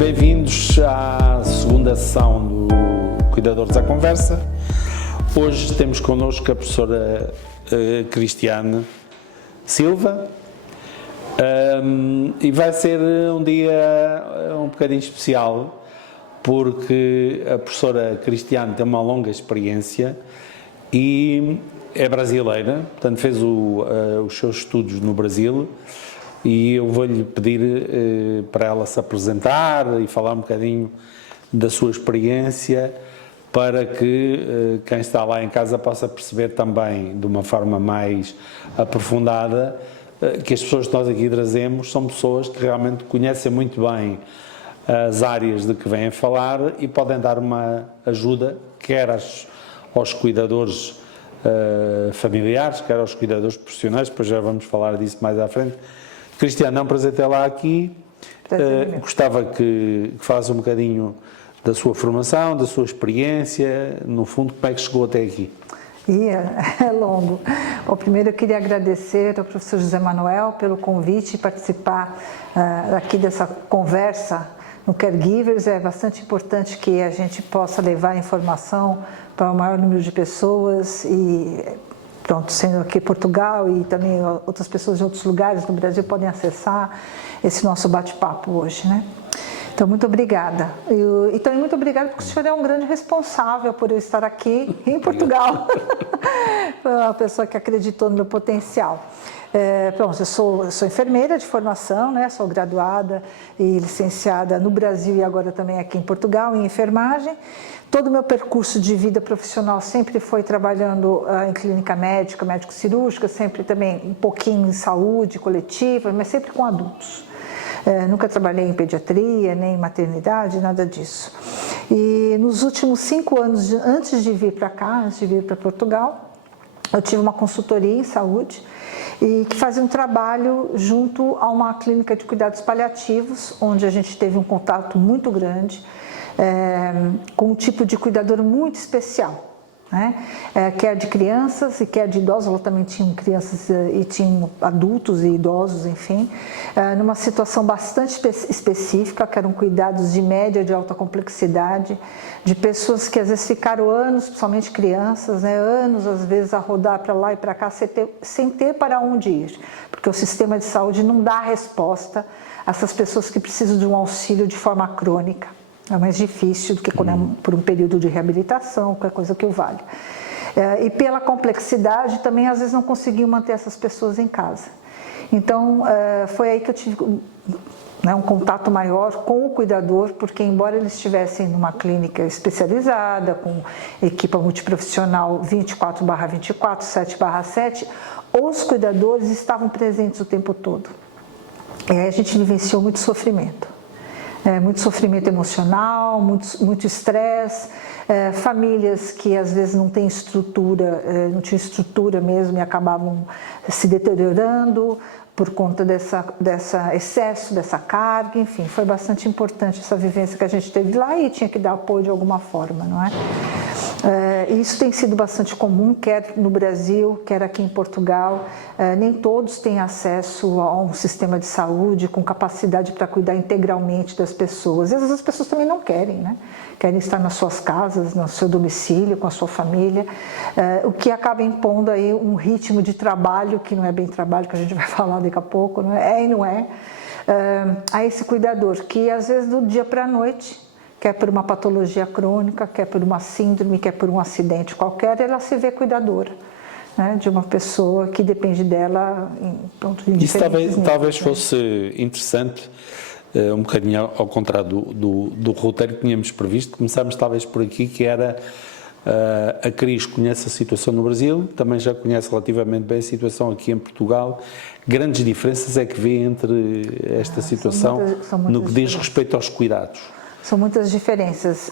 Bem-vindos à segunda sessão do Cuidadores à Conversa. Hoje temos connosco a professora Cristiane Silva e vai ser um dia um bocadinho especial porque a professora Cristiane tem uma longa experiência e é brasileira, portanto fez os seus estudos no Brasil. E eu vou-lhe pedir para ela se apresentar e falar um bocadinho da sua experiência para que quem está lá em casa possa perceber também de uma forma mais aprofundada que as pessoas que nós aqui trazemos são pessoas que realmente conhecem muito bem as áreas de que vêm falar e podem dar uma ajuda quer aos cuidadores familiares, quer aos cuidadores profissionais, depois já vamos falar disso mais à frente. Cristiane, é um prazer ter lá aqui. Gostava que falasse um bocadinho da sua formação, da sua experiência, no fundo, como é que chegou até aqui? É longo. Bom, primeiro eu queria agradecer ao professor José Manuel pelo convite e participar aqui dessa conversa no Caregivers. É bastante importante que a gente possa levar informação para o maior número de pessoas e... Pronto, sendo aqui Portugal e também outras pessoas de outros lugares no Brasil podem acessar esse nosso bate-papo hoje, né? Então, muito obrigada. E também muito obrigada porque o senhor é um grande responsável por eu estar aqui em Portugal. Uma pessoa que acreditou no meu potencial. Pronto, eu sou enfermeira de formação, né? Sou graduada e licenciada no Brasil e agora também aqui em Portugal em enfermagem. Todo o meu percurso de vida profissional sempre foi trabalhando em clínica médica, médico-cirúrgica, sempre também um pouquinho em saúde coletiva, mas sempre com adultos. Nunca trabalhei em pediatria, nem em maternidade, nada disso. E nos últimos 5 anos, antes de vir para cá, antes de vir para Portugal, eu tive uma consultoria em saúde e que fazia um trabalho junto a uma clínica de cuidados paliativos, onde a gente teve um contato muito grande com um tipo de cuidador muito especial, né? Quer de crianças e quer de idosos. Ela também tinha crianças e tinha adultos e idosos, enfim, numa situação bastante específica, que eram cuidados de média, de alta complexidade, de pessoas que às vezes ficaram anos, principalmente crianças, né? Anos às vezes a rodar para lá e para cá sem ter para onde ir, porque o sistema de saúde não dá resposta a essas pessoas que precisam de um auxílio de forma crônica. É mais difícil do que quando é por um período de reabilitação, qualquer coisa que o valha. E pela complexidade também às vezes não conseguiam manter essas pessoas em casa. Então foi aí que eu tive um contato maior com o cuidador, porque embora eles estivessem numa clínica especializada, com equipa multiprofissional 24/24, 7/7, os cuidadores estavam presentes o tempo todo. E aí a gente vivenciou muito sofrimento. Muito sofrimento emocional, muito estresse, famílias que às vezes não têm estrutura, não tinham estrutura mesmo e acabavam se deteriorando por conta dessa excesso, dessa carga, enfim, foi bastante importante essa vivência que a gente teve lá e tinha que dar apoio de alguma forma, não é? Isso tem sido bastante comum, quer no Brasil, quer aqui em Portugal. Nem todos têm acesso a um sistema de saúde com capacidade para cuidar integralmente das pessoas. E às vezes as pessoas também não querem, né? Querem estar nas suas casas, no seu domicílio, com a sua família, o que acaba impondo aí um ritmo de trabalho, que não é bem trabalho, que a gente vai falar daqui a pouco, não é? E não é. A esse cuidador que às vezes do dia para a noite, quer por uma patologia crônica, quer por uma síndrome, quer por um acidente qualquer, ela se vê cuidadora, né, de uma pessoa que depende dela em Isso talvez fosse interessante, um bocadinho ao contrário do roteiro que tínhamos previsto. Começámos talvez por aqui, que era a Cris conhece a situação no Brasil, também já conhece relativamente bem a situação aqui em Portugal. Grandes diferenças é que vê entre esta situação no que diz respeito aos cuidados? São muitas diferenças.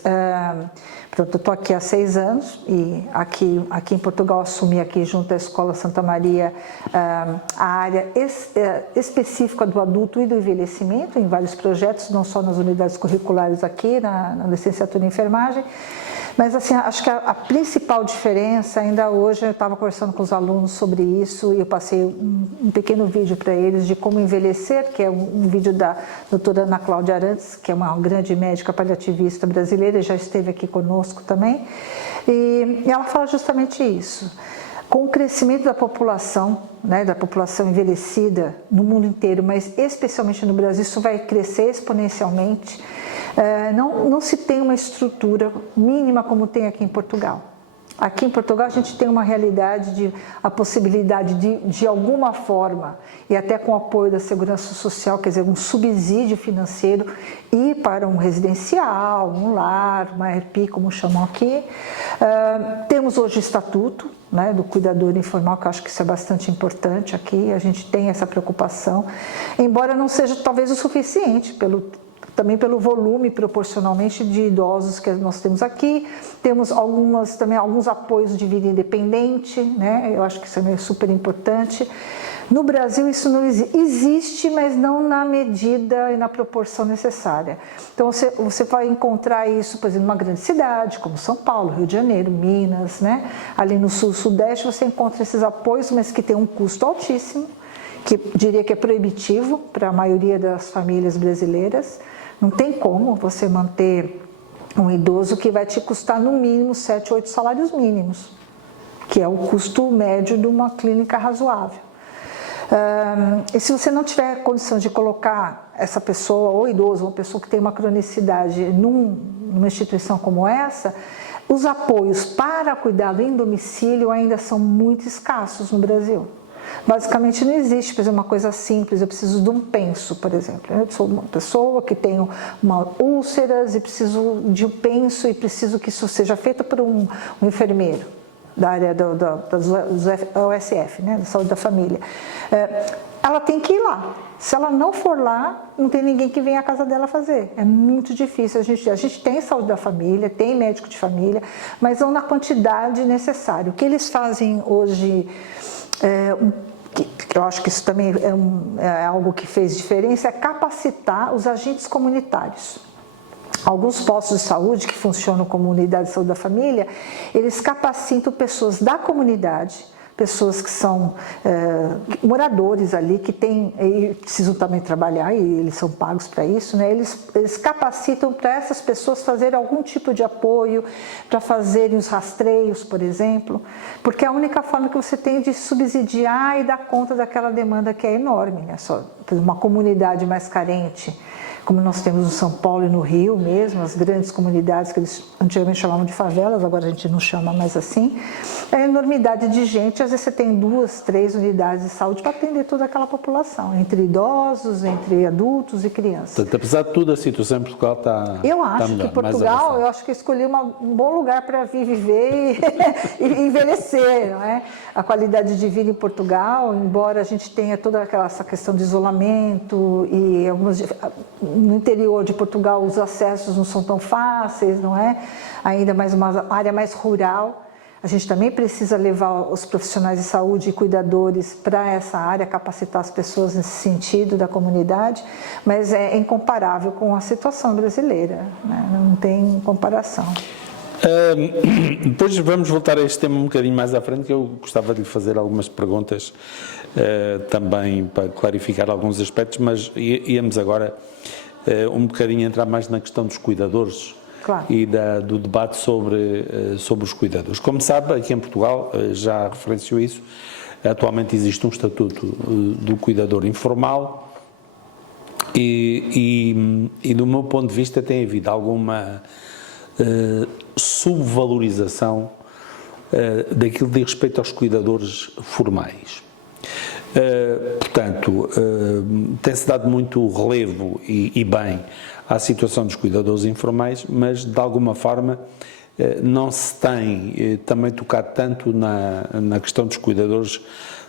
Pronto, eu estou aqui há 6 anos e aqui em Portugal assumi aqui junto à Escola Santa Maria a área específica do adulto e do envelhecimento em vários projetos, não só nas unidades curriculares aqui, na licenciatura em enfermagem. Mas assim, acho que a principal diferença, ainda hoje eu estava conversando com os alunos sobre isso e eu passei um pequeno vídeo para eles de como envelhecer, que é um vídeo da doutora Ana Cláudia Arantes, que é uma grande médica paliativista brasileira, já esteve aqui conosco também, e ela fala justamente isso. Com o crescimento da população, né, da população envelhecida no mundo inteiro, mas especialmente no Brasil, isso vai crescer exponencialmente. Não se tem uma estrutura mínima como tem aqui em Portugal. Aqui em Portugal a gente tem uma realidade a possibilidade de alguma forma, e até com o apoio da Segurança Social, quer dizer, um subsídio financeiro, ir para um residencial, um lar, uma ERP, como chamam aqui. Temos hoje o estatuto, né, do cuidador informal, que eu acho que isso é bastante importante aqui, a gente tem essa preocupação, embora não seja talvez o suficiente também pelo volume proporcionalmente de idosos que nós temos aqui. Temos também alguns apoios de vida independente, né? Eu acho que isso é super importante. No Brasil isso não existe, mas não na medida e na proporção necessária. Então você vai encontrar isso, por exemplo, numa grande cidade, como São Paulo, Rio de Janeiro, Minas, né? Ali no sul, sudeste, você encontra esses apoios, mas que tem um custo altíssimo, que diria que é proibitivo para a maioria das famílias brasileiras. Não tem como você manter um idoso que vai te custar no mínimo 7, 8 salários mínimos, que é o custo médio de uma clínica razoável. E se você não tiver condição de colocar essa pessoa, ou idoso, uma pessoa que tem uma cronicidade numa instituição como essa, os apoios para cuidado em domicílio ainda são muito escassos no Brasil. Basicamente não existe, por exemplo, uma coisa simples, eu preciso de um penso, por exemplo. Eu sou uma pessoa que tenho úlceras e preciso de um penso e preciso que isso seja feito por um enfermeiro da área da OSF, né, da saúde da família. Ela tem que ir lá. Se ela não for lá, não tem ninguém que venha à casa dela fazer. É muito difícil. A gente tem saúde da família, tem médico de família, mas não na quantidade necessária. O que eles fazem hoje... eu acho que isso também é algo que fez diferença, é capacitar os agentes comunitários. Alguns postos de saúde que funcionam como unidade de saúde da família, eles capacitam pessoas da comunidade, pessoas que são moradores ali, que e precisam também trabalhar e eles são pagos para isso, né? Eles capacitam para essas pessoas fazerem algum tipo de apoio, para fazerem os rastreios, por exemplo, porque é a única forma que você tem de subsidiar e dar conta daquela demanda que é enorme, né? Só uma comunidade mais carente, como nós temos no São Paulo e no Rio mesmo, as grandes comunidades que eles antigamente chamavam de favelas, agora a gente não chama mais assim, é a enormidade de gente, às vezes você tem 2, 3 unidades de saúde para atender toda aquela população, entre idosos, entre adultos e crianças. Portanto, apesar de tudo, a situação em Portugal está Eu acho melhor, que Portugal, eu acho que escolhi um bom lugar para viver e envelhecer, não é? A qualidade de vida em Portugal, embora a gente tenha toda essa questão de isolamento e no interior de Portugal os acessos não são tão fáceis, não é? Ainda mais uma área mais rural. A gente também precisa levar os profissionais de saúde e cuidadores para essa área, capacitar as pessoas nesse sentido da comunidade, mas é incomparável com a situação brasileira, né? Não tem comparação. Depois vamos voltar a este tema um bocadinho mais à frente, que eu gostava de lhe fazer algumas perguntas também para clarificar alguns aspectos, mas íamos agora um bocadinho entrar mais na questão dos cuidadores. Claro. E do debate sobre os cuidadores. Como sabe, aqui em Portugal, já referenciou isso, atualmente existe um estatuto do cuidador informal e do meu ponto de vista tem havido alguma subvalorização daquilo que diz respeito aos cuidadores formais. Portanto, tem-se dado muito relevo e bem à situação dos cuidadores informais, mas de alguma forma não se tem também tocado tanto na questão dos cuidadores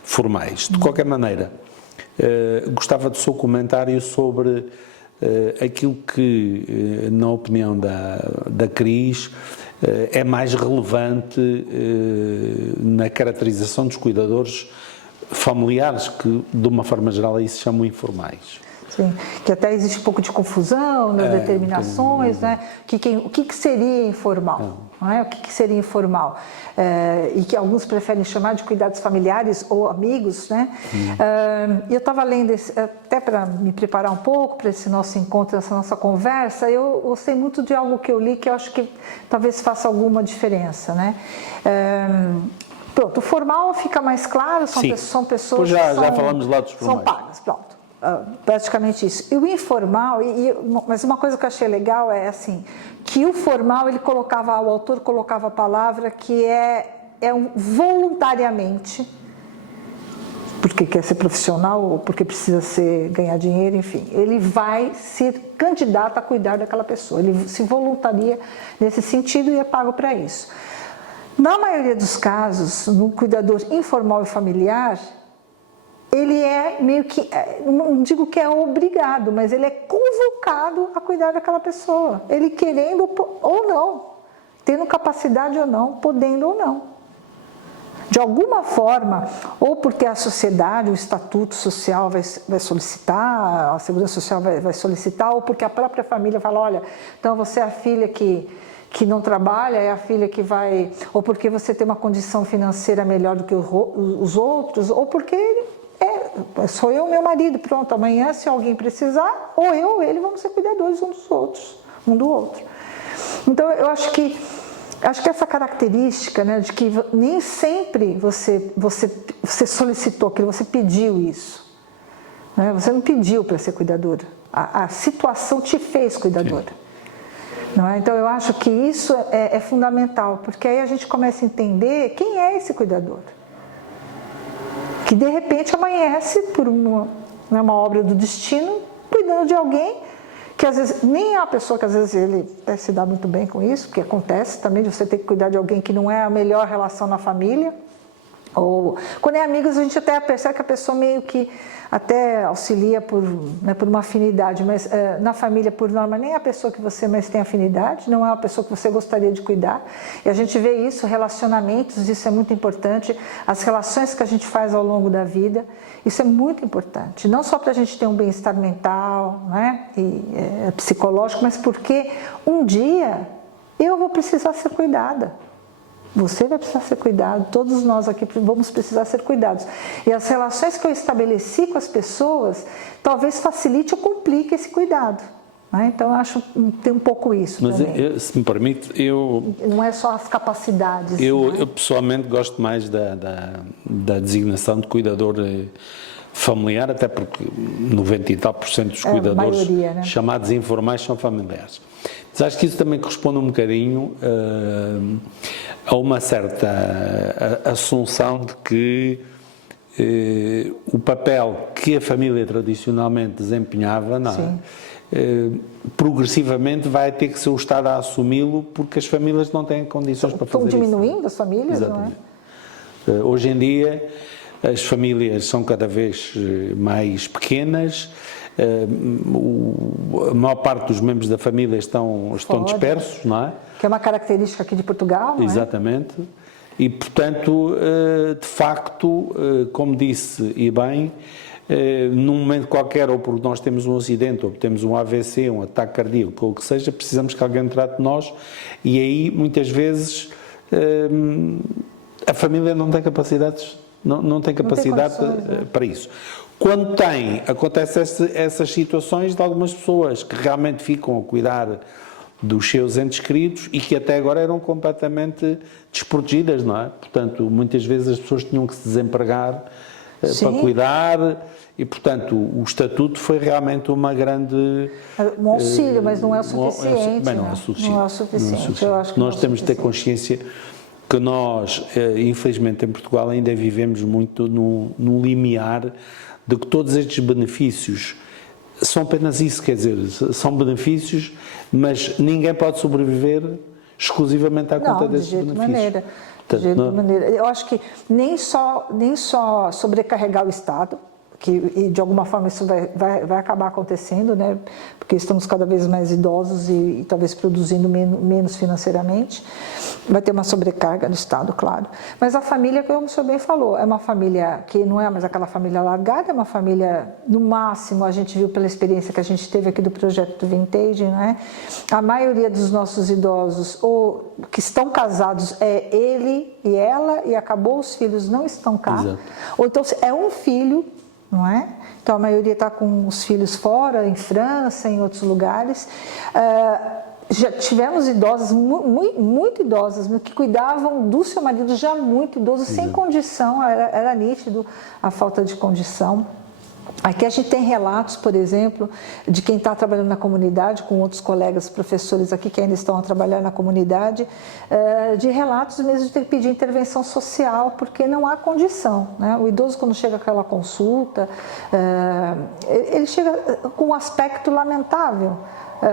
formais. De qualquer maneira, gostava do seu comentário sobre aquilo que, na opinião da Cris, é mais relevante na caracterização dos cuidadores familiares, que de uma forma geral aí se chamam informais. Sim, que até existe um pouco de confusão nas determinações, né? O que seria informal? Não é? O que seria informal? E que alguns preferem chamar de cuidados familiares ou amigos, né? Eu estava lendo, até para me preparar um pouco para esse nosso encontro, essa nossa conversa, eu gostei muito de algo que eu li que eu acho que talvez faça alguma diferença, né? Pronto, o formal fica mais claro, são pessoas já, que são, já falamos lá dos formais. são pagas, pronto. Praticamente isso. E o informal, mas uma coisa que eu achei legal é assim, que o formal o autor colocava a palavra que voluntariamente, porque quer ser profissional ou porque precisa ganhar dinheiro, enfim, ele vai ser candidato a cuidar daquela pessoa, ele se voluntaria nesse sentido e é pago para isso. Na maioria dos casos, no cuidador informal e familiar, ele é meio que, não digo que é obrigado, mas ele é convocado a cuidar daquela pessoa. Ele querendo ou não, tendo capacidade ou não, podendo ou não. De alguma forma, ou porque a sociedade, o estatuto social vai solicitar, a segurança social vai solicitar, ou porque a própria família fala, olha, então você é a filha que não trabalha, é a filha que vai, ou porque você tem uma condição financeira melhor do que os outros, ou porque sou eu e meu marido, pronto, amanhã se alguém precisar, ou eu ou ele vamos ser cuidadores um do outro. Então eu acho que essa característica, né, de que nem sempre você solicitou aquilo, você pediu isso, né? Você não pediu para ser cuidadora, a situação te fez cuidadora. Não é? Então eu acho que isso é fundamental, porque aí a gente começa a entender quem é esse cuidador. Que de repente amanhece por uma obra do destino, cuidando de alguém que às vezes nem é uma pessoa que às vezes ele se dá muito bem com isso, porque acontece também de você ter que cuidar de alguém que não é a melhor relação na família. Ou quando é amigos a gente até percebe que a pessoa meio que até auxilia por uma afinidade, mas na família, por norma, nem é a pessoa que você mais tem afinidade, não é a pessoa que você gostaria de cuidar. E a gente vê isso, relacionamentos, isso é muito importante, as relações que a gente faz ao longo da vida, isso é muito importante. Não só para a gente ter um bem-estar mental, né, e psicológico, mas porque um dia eu vou precisar ser cuidada. Você vai precisar ser cuidado, todos nós aqui vamos precisar ser cuidados. E as relações que eu estabeleci com as pessoas, talvez facilite ou complique esse cuidado. Né? Então, eu acho que tem um pouco isso. Mas, também. Se me permite, não é só as capacidades. Eu pessoalmente gosto mais da designação de cuidador familiar, até porque 90 e tal por cento dos cuidadores maioria, né? chamados informais são familiares. Mas acho que isso também corresponde um bocadinho a uma certa assunção de que o papel que a família tradicionalmente desempenhava, progressivamente vai ter que ser o Estado a assumi-lo, porque as famílias não têm condições para fazer isso. Estão diminuindo as famílias, exatamente. Não é? Hoje em dia as famílias são cada vez mais pequenas, a maior parte dos membros da família estão dispersos, não é? Que é uma característica aqui de Portugal, não é? Exatamente. E, portanto, de facto, como disse e bem, num momento qualquer, ou porque nós temos um acidente, ou temos um AVC, um ataque cardíaco, ou o que seja, precisamos que alguém trate de nós, e aí, muitas vezes, a família não tem capacidades, não tem capacidade para isso. Quando acontecem essas situações de algumas pessoas que realmente ficam a cuidar dos seus entes queridos e que até agora eram completamente desprotegidas, não é? Portanto, muitas vezes as pessoas tinham que se desempregar para cuidar e, portanto, o estatuto foi realmente uma grande... Um auxílio, mas não é o suficiente. Bem, não é suficiente. Não é o suficiente. Eu acho que nós temos de ter consciência que nós, infelizmente, em Portugal ainda vivemos muito no limiar de que todos estes benefícios são apenas isso, quer dizer, são benefícios, mas ninguém pode sobreviver exclusivamente à conta desses benefícios. De jeito maneira. Eu acho que nem só sobrecarregar o Estado, e de alguma forma isso vai acabar acontecendo, né? Porque estamos cada vez mais idosos e talvez produzindo menos financeiramente. Vai ter uma sobrecarga do Estado, claro. Mas a família, como o senhor bem falou, é uma família que não é mais aquela família largada, é uma família, no máximo, a gente viu pela experiência que a gente teve aqui do projeto do Vintage, né? A maioria dos nossos idosos, ou que estão casados, é ele e ela, e acabou, os filhos não estão cá. Exato. Ou então é um filho, não é? Então a maioria está com os filhos fora, em França, em outros lugares. Já tivemos idosas, muito idosas, que cuidavam do seu marido já muito idoso, sem condição, era nítido a falta de condição. Aqui a gente tem relatos, por exemplo, de quem está trabalhando na comunidade, com outros colegas professores aqui que ainda estão a trabalhar na comunidade, de relatos mesmo de ter que pedir intervenção social, porque não há condição, né? O idoso, quando chega àquela consulta, ele chega com um aspecto lamentável,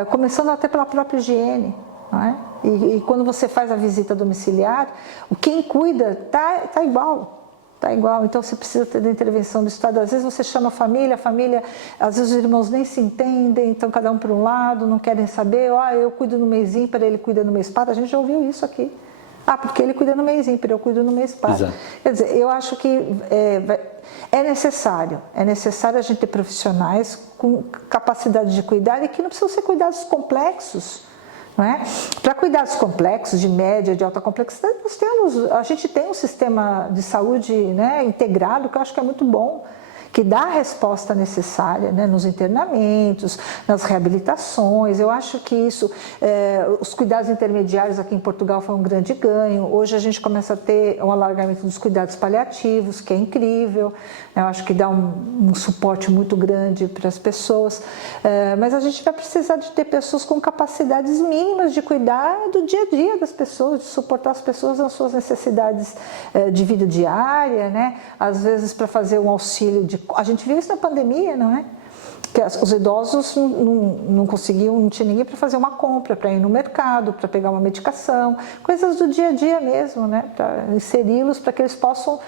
começando até pela própria higiene, não é? E quando você faz a visita domiciliar, quem cuida está igual. Está igual, então você precisa ter a intervenção do Estado. Às vezes você chama a família, às vezes os irmãos nem se entendem, então cada um para um lado, não querem saber, eu cuido no mês ímpar, ele cuida no mês par. A gente já ouviu isso aqui. Porque ele cuida no mês ímpar, eu cuido no mês par. Exato. Quer dizer, eu acho que é necessário a gente ter profissionais com capacidade de cuidar e que não precisam ser cuidados complexos. Para cuidados complexos, de média, de alta complexidade, a gente tem um sistema de saúde, né, integrado, que eu acho que é muito bom, que dá a resposta necessária, né, nos internamentos, nas reabilitações. Eu acho que isso, os cuidados intermediários aqui em Portugal foi um grande ganho. Hoje a gente começa a ter um alargamento dos cuidados paliativos, que é incrível. Eu acho que dá um suporte muito grande para as pessoas. Mas a gente vai precisar de ter pessoas com capacidades mínimas de cuidar do dia a dia das pessoas, de suportar as pessoas nas suas necessidades de vida diária, né? Às vezes para fazer um auxílio a gente viu isso na pandemia, não é? Que os idosos não conseguiam, não tinha ninguém para fazer uma compra, para ir no mercado, para pegar uma medicação, coisas do dia a dia mesmo, né? Para inseri-los, para que eles possam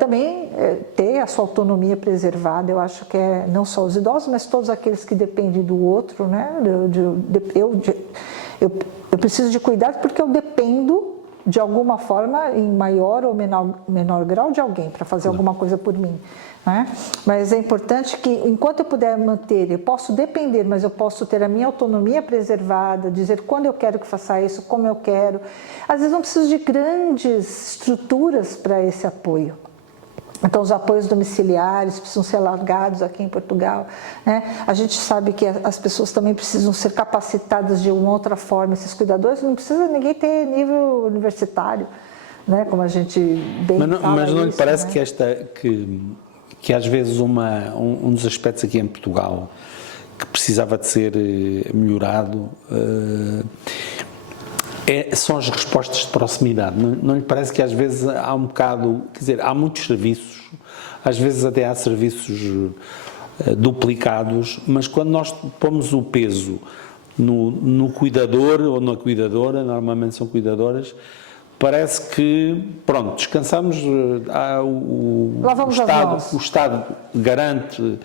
também ter a sua autonomia preservada. Eu acho que não só os idosos, mas todos aqueles que dependem do outro, né? Eu preciso de cuidado porque eu dependo de alguma forma, em maior ou menor grau, de alguém para fazer alguma coisa por mim. Né? Mas é importante que, enquanto eu puder manter, eu posso depender, mas eu posso ter a minha autonomia preservada, dizer quando eu quero que faça isso, como eu quero. Às vezes não preciso de grandes estruturas para esse apoio. Então, os apoios domiciliares precisam ser alargados aqui em Portugal, né? A gente sabe que as pessoas também precisam ser capacitadas de uma outra forma. Esses cuidadores não precisa ninguém ter nível universitário, né? Como a gente bem fala. Mas não lhe parece, né? que às vezes um dos aspectos aqui em Portugal que precisava de ser melhorado são as respostas de proximidade. Não lhe parece que às vezes há um bocado, quer dizer, há muitos serviços, às vezes até há serviços duplicados, mas quando nós pomos o peso no cuidador ou na cuidadora, normalmente são cuidadoras, parece que, pronto, descansamos, o Estado garante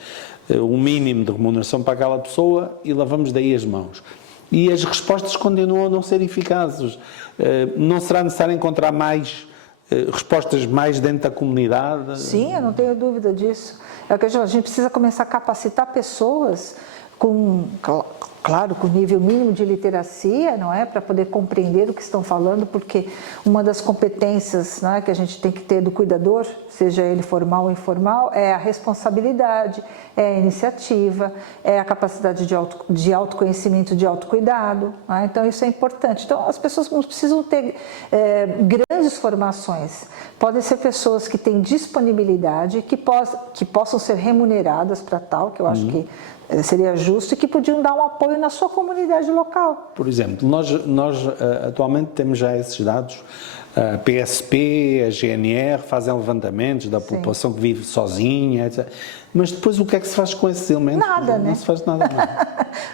o mínimo de remuneração para aquela pessoa e lavamos daí as mãos. E as respostas continuam a não ser eficazes. Não será necessário encontrar mais respostas mais dentro da comunidade? Sim, eu não tenho dúvida disso. A gente precisa começar a capacitar pessoas com, claro, com nível mínimo de literacia, não é? Para poder compreender o que estão falando, porque uma das competências, não é, que a gente tem que ter do cuidador, seja ele formal ou informal, é a responsabilidade, é a iniciativa, é a capacidade de autoconhecimento, de autocuidado. Não é? Então, isso é importante. Então, as pessoas não precisam ter grandes formações. Podem ser pessoas que têm disponibilidade, que possam ser remuneradas para tal, que eu acho que seria justo, e que podiam dar um apoio na sua comunidade local. Por exemplo, nós atualmente temos já esses dados, a PSP, a GNR fazem levantamentos da população que vive sozinha, etc. Mas depois o que é que se faz com esses elementos? Nada, né? Não se faz nada.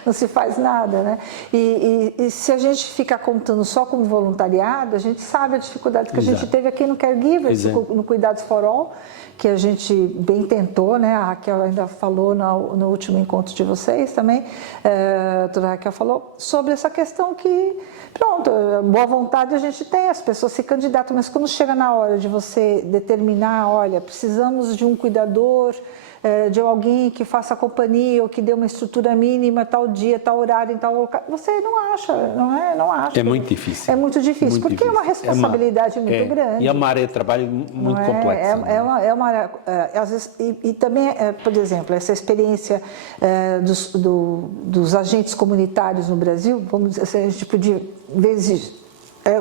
Não se faz nada, né? E se a gente ficar contando só como voluntariado, a gente sabe a dificuldade que a gente teve aqui no Caregivers, no Cuidados for All, que a gente bem tentou, né? A Raquel ainda falou no último encontro de vocês também, a doutora Raquel falou sobre essa questão que, pronto, boa vontade a gente tem, as pessoas se candidatam, mas quando chega na hora de você determinar, olha, precisamos de um cuidador, de alguém que faça companhia ou que dê uma estrutura mínima, tal dia, tal horário, em tal local, você não acha, não acha. É muito difícil. É muito difícil, porque é uma responsabilidade muito grande. E é uma área de trabalho muito complexa. É uma área, às vezes, e também, por exemplo, essa experiência dos agentes comunitários no Brasil, vamos dizer assim, a gente podia, vezes,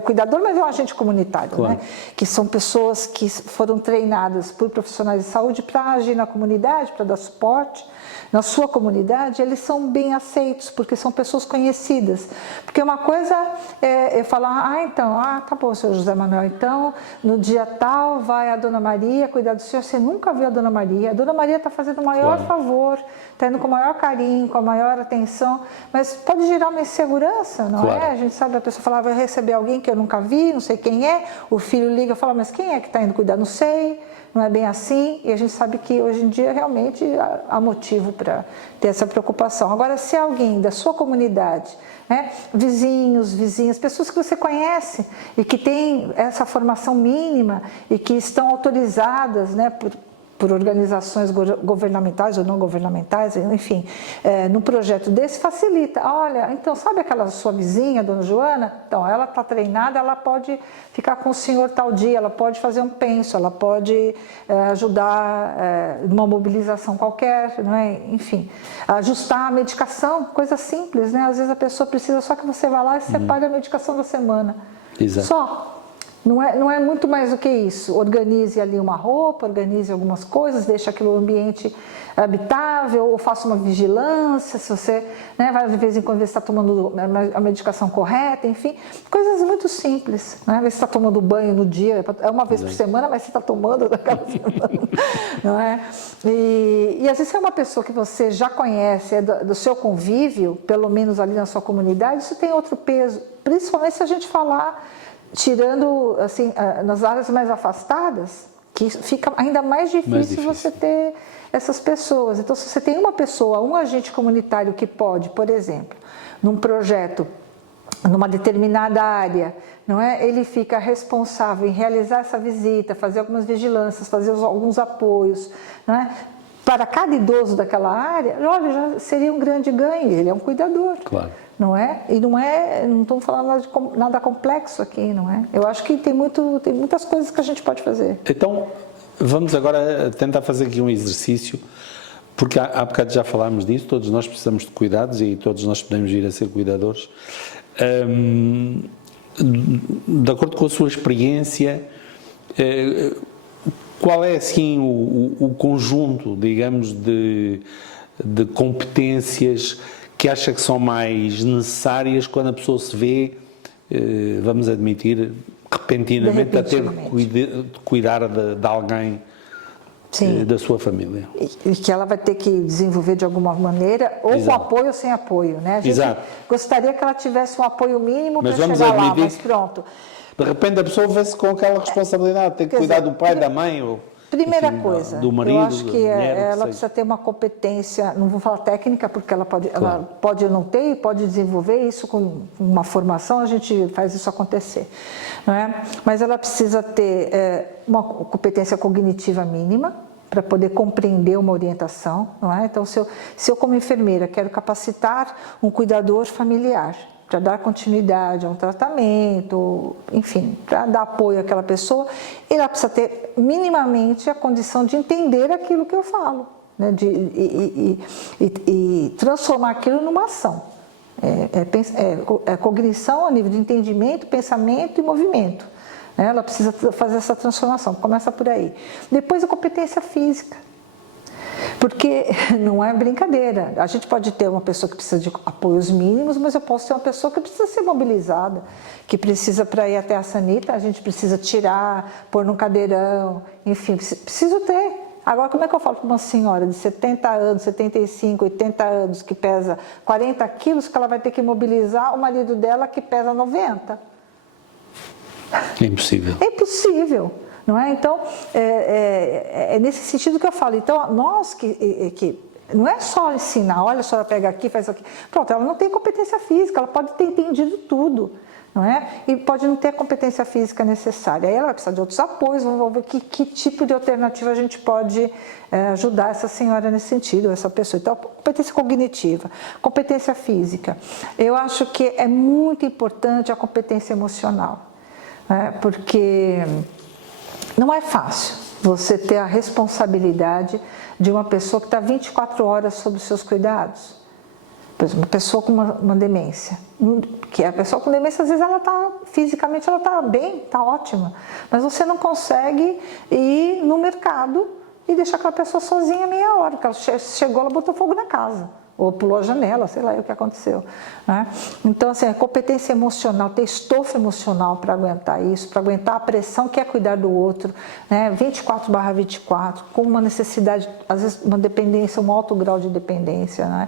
cuidador, mas é um agente comunitário, claro, né? Que são pessoas que foram treinadas por profissionais de saúde para agir na comunidade, para dar suporte. Na sua comunidade, eles são bem aceitos, porque são pessoas conhecidas. Porque uma coisa é falar, tá bom, senhor José Manuel, então, no dia tal, vai a Dona Maria cuidar do senhor. Você nunca viu a Dona Maria está fazendo o maior favor, está indo com o maior carinho, com a maior atenção, mas pode gerar uma insegurança, não é? A gente sabe, a pessoa fala, vai receber alguém que eu nunca vi, não sei quem é, o filho liga e fala, mas quem é que está indo cuidar? Não sei. Não é bem assim, e a gente sabe que hoje em dia realmente há motivo para ter essa preocupação. Agora, se alguém da sua comunidade, né, vizinhos, vizinhas, pessoas que você conhece e que têm essa formação mínima e que estão autorizadas, né, por organizações governamentais ou não governamentais, enfim, num projeto desse, facilita. Olha, então, sabe aquela sua vizinha, dona Joana? Então, ela está treinada, ela pode ficar com o senhor tal dia, ela pode fazer um penso, ela pode ajudar numa mobilização qualquer, não é? Enfim, ajustar a medicação, coisa simples, né? Às vezes a pessoa precisa só que você vá lá e separe a medicação da semana. Exato. Só. Não é muito mais do que isso. Organize ali uma roupa, organize algumas coisas, deixe aquele ambiente habitável, ou faça uma vigilância, se você, né, vai de vez em quando ver se está tomando a medicação correta, enfim, coisas muito simples, né? Ver se está tomando banho no dia, é uma vez por semana, mas você está tomando naquela semana, não é? E às vezes é uma pessoa que você já conhece, é do seu convívio, pelo menos ali na sua comunidade, isso tem outro peso, principalmente se a gente falar tirando, assim, nas áreas mais afastadas, que fica ainda mais difícil você ter essas pessoas. Então, se você tem uma pessoa, um agente comunitário que pode, por exemplo, num projeto, numa determinada área, não é? Ele fica responsável em realizar essa visita, fazer algumas vigilâncias, fazer alguns apoios, não é? Para cada idoso daquela área, olha, já seria um grande ganho, ele é um cuidador. Claro. Não é? E não estamos falando nada complexo aqui, não é? Eu acho que tem muitas coisas que a gente pode fazer. Então, vamos agora tentar fazer aqui um exercício, porque há bocado já falámos disso, todos nós precisamos de cuidados e todos nós podemos vir a ser cuidadores. De acordo com a sua experiência, qual é, assim, o conjunto, digamos, de competências que acha que são mais necessárias quando a pessoa se vê, vamos admitir, repentinamente a ter de cuidar de alguém da sua família? E que ela vai ter que desenvolver de alguma maneira, ou com apoio ou sem apoio, né? A gente gostaria que ela tivesse um apoio mínimo para chegar lá, mas pronto. De repente a pessoa vê-se com aquela responsabilidade, tem que cuidar do pai, da mãe, ou... Primeira coisa, do marido, eu acho que ela precisa ter uma competência, não vou falar técnica, porque ela pode não ter e pode desenvolver isso com uma formação, a gente faz isso acontecer, não é? Mas ela precisa ter uma competência cognitiva mínima, para poder compreender uma orientação, não é? Então, se eu como enfermeira quero capacitar um cuidador familiar, para dar continuidade a um tratamento, enfim, para dar apoio àquela pessoa, ela precisa ter minimamente a condição de entender aquilo que eu falo, né? E transformar aquilo numa ação. É cognição a nível de entendimento, pensamento e movimento. Ela precisa fazer essa transformação, começa por aí. Depois a competência física. Porque não é brincadeira, a gente pode ter uma pessoa que precisa de apoios mínimos, mas eu posso ter uma pessoa que precisa ser mobilizada, que precisa, para ir até a sanita, a gente precisa tirar, pôr num cadeirão, enfim, preciso ter, Agora, como é que eu falo para uma senhora de 70 anos, 75, 80 anos, que pesa 40 quilos, que ela vai ter que mobilizar o marido dela que pesa 90? É impossível. É impossível, não é? Então, é nesse sentido que eu falo. Então, nós que não é só ensinar, olha, a senhora pega aqui, faz aqui. Pronto, ela não tem competência física, ela pode ter entendido tudo, não é? E pode não ter a competência física necessária. Aí ela vai precisar de outros apoios, vamos ver que tipo de alternativa a gente pode ajudar essa senhora nesse sentido, essa pessoa. Então, competência cognitiva, competência física. Eu acho que é muito importante a competência emocional, né? Porque não é fácil você ter a responsabilidade de uma pessoa que está 24 horas sob os seus cuidados. Por exemplo, uma pessoa com uma demência. Que a pessoa com demência, às vezes, ela está fisicamente, ela está bem, está ótima. Mas você não consegue ir no mercado e deixar aquela pessoa sozinha meia hora. Porque ela chegou, ela botou fogo na casa. Ou pulou a janela, sei lá o que aconteceu, né? Então, assim, a competência emocional, ter estofo emocional para aguentar isso, para aguentar a pressão que é cuidar do outro, né? 24/24, com uma necessidade, às vezes uma dependência, um alto grau de dependência, né?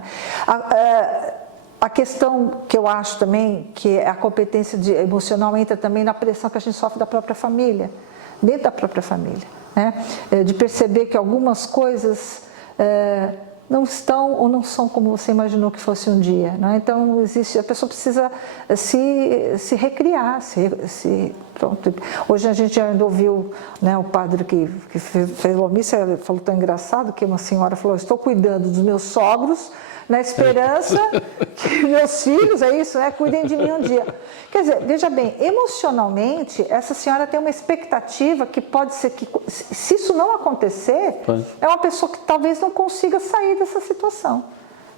A questão que eu acho também, que a competência emocional entra também na pressão que a gente sofre da própria família, dentro da própria família, né? De perceber que algumas coisas não estão ou não são como você imaginou que fosse um dia, né? Então a pessoa precisa se recriar, pronto. Hoje a gente ainda ouviu, né, o padre que fez a missa, ele falou tão engraçado que uma senhora falou: estou cuidando dos meus sogros na esperança que meus filhos, é isso, né, cuidem de mim um dia. Quer dizer, veja bem, emocionalmente, essa senhora tem uma expectativa que pode ser que, se isso não acontecer, é uma pessoa que talvez não consiga sair dessa situação.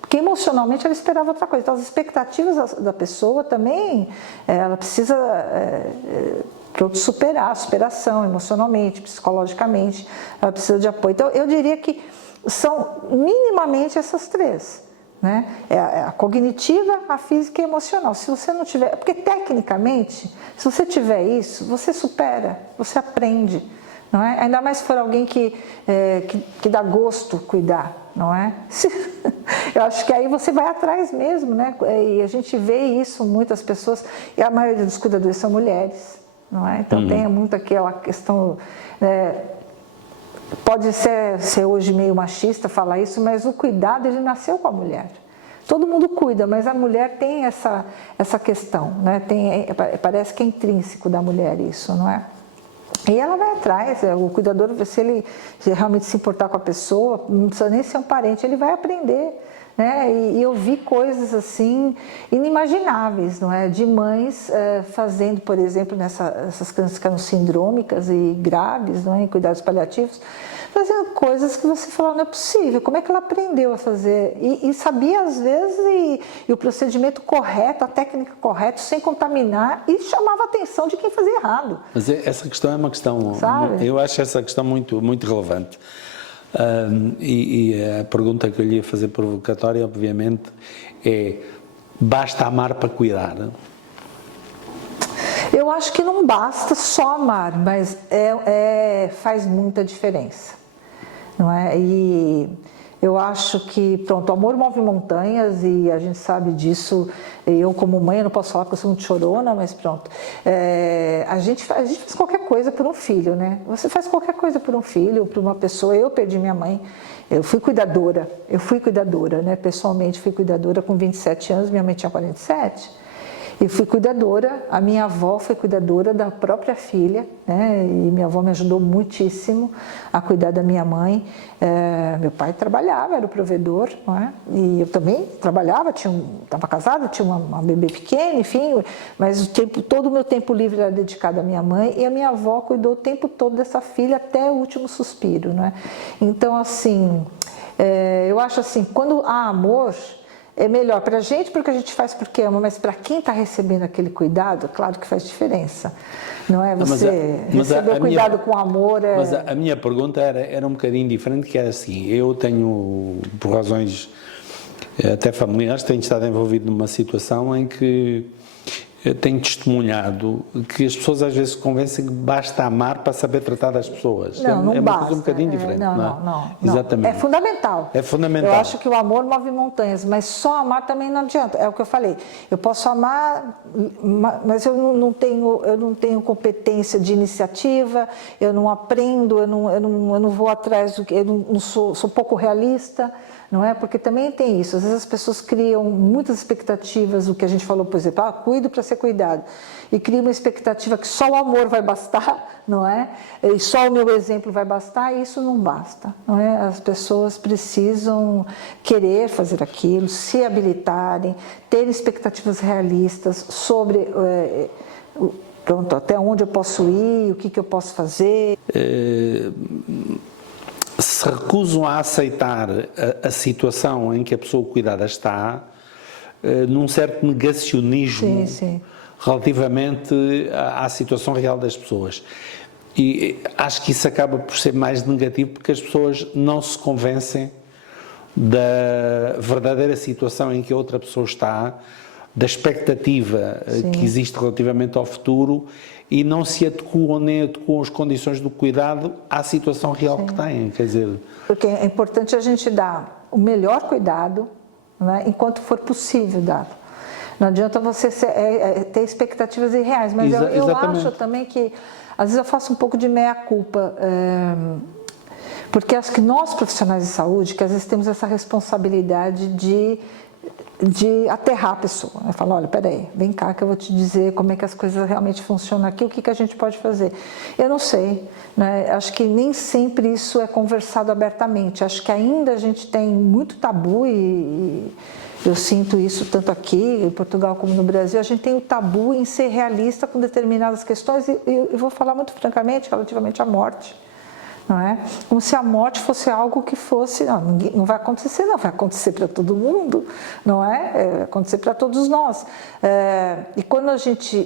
Porque emocionalmente ela esperava outra coisa. Então, as expectativas da pessoa também, ela precisa superação emocionalmente, psicologicamente, ela precisa de apoio. Então, eu diria que são minimamente essas três, né? A cognitiva, a física e a emocional. Se você não tiver, porque tecnicamente, se você tiver isso, você supera, você aprende, não é? Ainda mais se for alguém que dá gosto cuidar, não é? Eu acho que aí você vai atrás mesmo, né? E a gente vê isso, muitas pessoas, e a maioria dos cuidadores são mulheres, não é? Então tem muito aquela questão. Pode ser hoje meio machista falar isso, mas o cuidado, ele nasceu com a mulher. Todo mundo cuida, mas a mulher tem essa questão, né? Parece que é intrínseco da mulher isso, não é? E ela vai atrás, o cuidador, se ele realmente se importar com a pessoa, não precisa nem ser um parente, ele vai aprender, né? E eu vi coisas assim inimagináveis, não é? De mães fazendo, por exemplo, essas crianças que eram sindrômicas e graves, não é? Em cuidados paliativos, fazendo coisas que você fala, não é possível, como é que ela aprendeu a fazer? E sabia às vezes e o procedimento correto, a técnica correta, sem contaminar, e chamava a atenção de quem fazia errado. Mas essa questão é uma questão, sabe? Eu acho essa questão muito, muito relevante. E a pergunta que eu lhe ia fazer provocatória, obviamente, é: basta amar para cuidar? Eu acho que não basta só amar, mas faz muita diferença, não é? E eu acho que, pronto, o amor move montanhas e a gente sabe disso. Eu, como mãe, eu não posso falar porque eu sou muito chorona, mas pronto. A gente faz qualquer coisa por um filho, né? Você faz qualquer coisa por um filho, por uma pessoa. Eu perdi minha mãe, eu fui cuidadora, né? Pessoalmente fui cuidadora com 27 anos, minha mãe tinha 47. E fui cuidadora, a minha avó foi cuidadora da própria filha, né? E minha avó me ajudou muitíssimo a cuidar da minha mãe. Meu pai trabalhava, era o provedor, não é? E eu também trabalhava, estava casada, tinha uma bebê pequena, enfim, mas todo o meu tempo livre era dedicado à minha mãe, e a minha avó cuidou o tempo todo dessa filha até o último suspiro, não é? Então, assim, eu acho assim, quando há amor, é melhor para a gente porque a gente faz porque ama, mas para quem está recebendo aquele cuidado, claro que faz diferença, não é? Você receber o cuidado com amor. Mas a minha pergunta era um bocadinho diferente, que era assim: eu tenho, por razões até familiares, tenho estado envolvido numa situação em que Eu tenho testemunhado que as pessoas às vezes se convencem que basta amar para saber tratar das pessoas. Não é uma basta. coisa um bocadinho diferente. Não. Exatamente. É fundamental. É fundamental. Eu acho que o amor move montanhas, mas só amar também não adianta. É o que eu falei. Eu posso amar, mas eu não tenho competência de iniciativa, eu não aprendo, eu não vou atrás do que, eu não sou pouco realista. Não é? Porque também tem isso, às vezes as pessoas criam muitas expectativas, o que a gente falou, por exemplo, cuido para ser cuidado, e cria uma expectativa que só o amor vai bastar, não é? E só o meu exemplo vai bastar, e isso não basta, não é? As pessoas precisam querer fazer aquilo, se habilitarem, ter expectativas realistas sobre pronto, até onde eu posso ir, o que eu posso fazer. Se recusam a aceitar a situação em que a pessoa cuidada está, num certo negacionismo relativamente à situação real das pessoas. E acho que isso acaba por ser mais negativo porque as pessoas não se convencem da verdadeira situação em que a outra pessoa está, da expectativa que existe relativamente ao futuro e não se adequam nem adequam as condições do cuidado à situação real que têm, quer dizer... Porque é importante a gente dar o melhor cuidado, né, enquanto for possível dar. Não adianta você ter expectativas irreais, mas eu acho também que, às vezes eu faço um pouco de meia-culpa, porque acho que nós profissionais de saúde, que às vezes temos essa responsabilidade de aterrar a pessoa, né? Falar, olha, peraí, vem cá que eu vou te dizer como é que as coisas realmente funcionam aqui, o que a gente pode fazer. Eu não sei, né? Acho que nem sempre isso é conversado abertamente, acho que ainda a gente tem muito tabu e eu sinto isso tanto aqui em Portugal como no Brasil, a gente tem o tabu em ser realista com determinadas questões e eu vou falar muito francamente relativamente à morte. Não é? Como se a morte fosse algo que fosse, não vai acontecer, não vai acontecer para todo mundo, não é? Vai acontecer para todos nós. E quando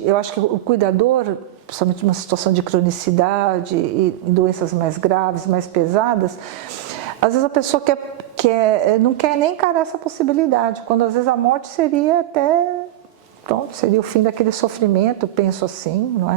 eu acho que o cuidador, principalmente numa situação de cronicidade e doenças mais graves, mais pesadas, às vezes a pessoa não quer nem encarar essa possibilidade, quando às vezes a morte seria até, pronto, seria o fim daquele sofrimento, penso assim, não é?